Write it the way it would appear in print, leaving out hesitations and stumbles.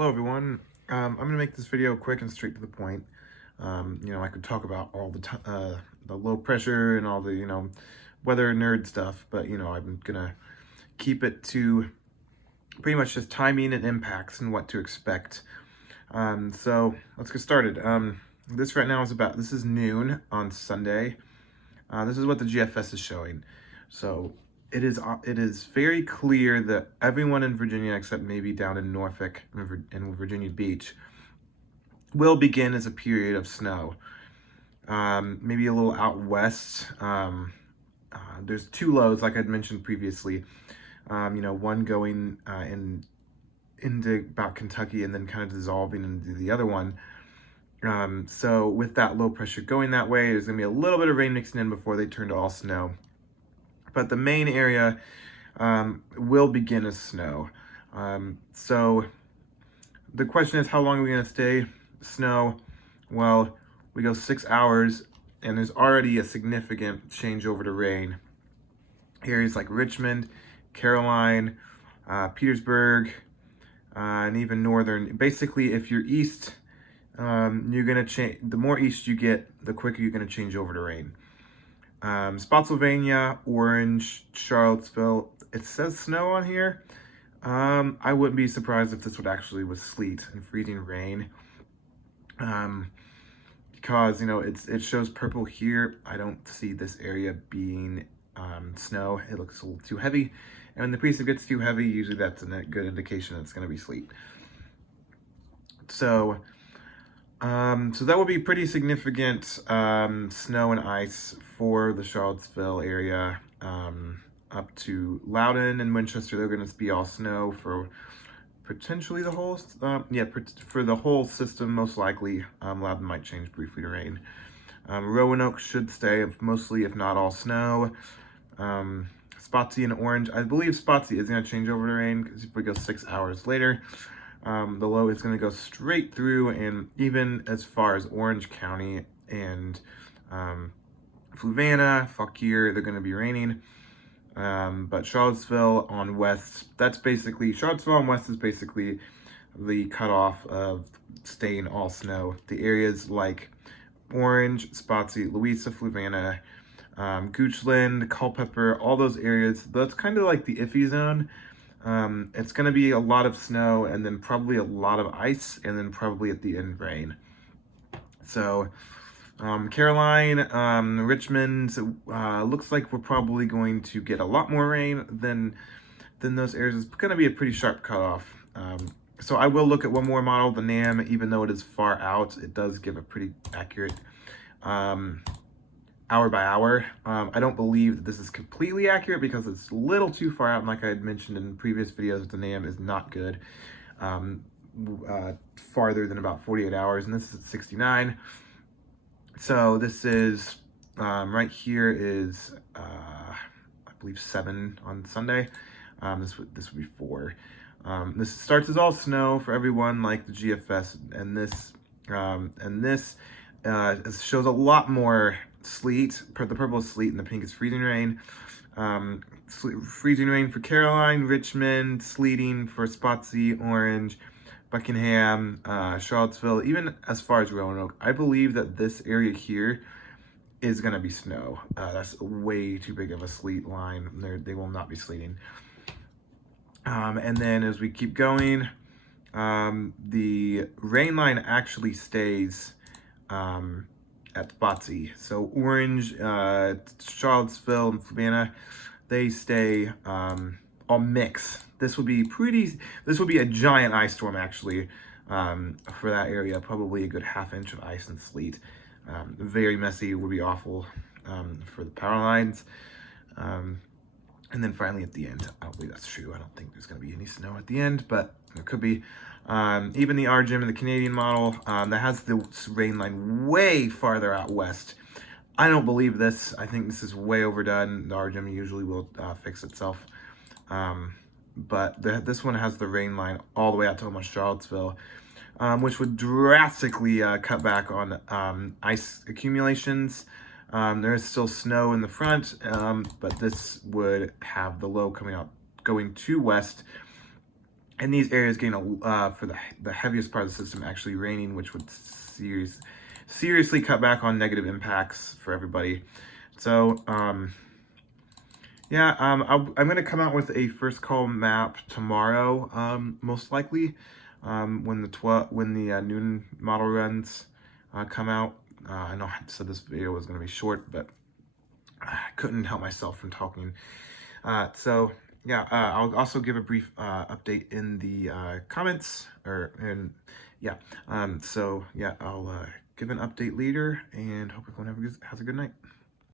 Hello everyone. I'm gonna make this video quick and straight to the point. I could talk about all the low pressure and all the weather nerd stuff, but I'm gonna keep it to pretty much just timing and impacts and what to expect. So let's get started. This right now this is noon on Sunday. This is what the GFS is showing. So it is very clear that everyone in Virginia, except maybe down in Norfolk and Virginia Beach, will begin as a period of snow. Maybe a little out west. There's two lows, like I'd mentioned previously. One going into about Kentucky and then kind of dissolving into the other one. So with that low pressure going that way, there's gonna be a little bit of rain mixing in before they turn to all snow. But the main area will begin as snow. So the question is, how long are we gonna stay snow? Well, we go 6 hours and there's already a significant changeover to rain. Areas like Richmond, Caroline, Petersburg, and even northern. Basically, if you're east, you're gonna change. The more east you get, the quicker you're gonna change over to rain. Spotsylvania, Orange, Charlottesville. It says snow on here. I wouldn't be surprised if this would actually was sleet and freezing rain. Because it shows purple here. I don't see this area being snow. It looks a little too heavy, and when the precip gets too heavy, usually that's a good indication that it's going to be sleet. So that would be pretty significant snow and ice for the Charlottesville area. Up to Loudoun and Winchester, they're going to be all snow for potentially the whole, for the whole system, most likely. Loudoun might change briefly to rain. Roanoke should stay mostly, if not all, snow. Spotsy and Orange, I believe Spotsy is going to change over to rain because if we go 6 hours later, the low is going to go straight through, and even as far as Orange County and Fluvanna, Fauquier, they're going to be raining. But Charlottesville on west, Charlottesville on west is basically the cutoff of staying all snow. The areas like Orange, Spotsy, Louisa, Fluvanna, Goochland, Culpeper, all those areas, that's kind of like the iffy zone. It's going to be a lot of snow and then probably a lot of ice and then probably at the end rain. So Caroline, Richmond, looks like we're probably going to get a lot more rain than those areas. It's going to be a pretty sharp cutoff. So I will look at one more model, the NAM, even though it is far out, it does give a pretty accurate hour by hour. I don't believe that this is completely accurate because it's a little too far out, and like I had mentioned in previous videos, the NAM is not good farther than about 48 hours, and this is at 69. So this is, right here is, I believe 7 on Sunday. This would be 4. This starts as all snow for everyone, like the GFS, and this shows a lot more sleet. The purple is sleet and the pink is freezing rain. Freezing rain for Caroline, Richmond, sleeting for Spotsy, Orange, Buckingham, Charlottesville, even as far as Roanoke. I believe that this area here is going to be snow. That's way too big of a sleet line. They will not be sleeting. And then as we keep going, the rain line actually stays at Spotsy. So Orange, Charlottesville, and Fluvanna, they stay all mix. This would be a giant ice storm actually for that area. Probably a good ½ inch of ice and sleet. Very messy. It would be awful for the power lines. And then finally at the end, I don't believe that's true. I don't think there's going to be any snow at the end, but there could be. Even the RGM and the Canadian model that has the rain line way farther out west. I don't believe this. I think this is way overdone. The RGM usually will fix itself. But this one has the rain line all the way out to almost Charlottesville, which would drastically cut back on ice accumulations. There is still snow in the front, but this would have the low going to west and these areas gain for the heaviest part of the system actually raining, which would seriously cut back on negative impacts for everybody. So yeah, I'm gonna come out with a first call map tomorrow, most likely, when the noon model runs come out. I know I said this video was gonna be short, but I couldn't help myself from talking. So yeah, I'll also give a brief update in the comments, yeah. So yeah, I'll give an update later, and hope everyone has a good night.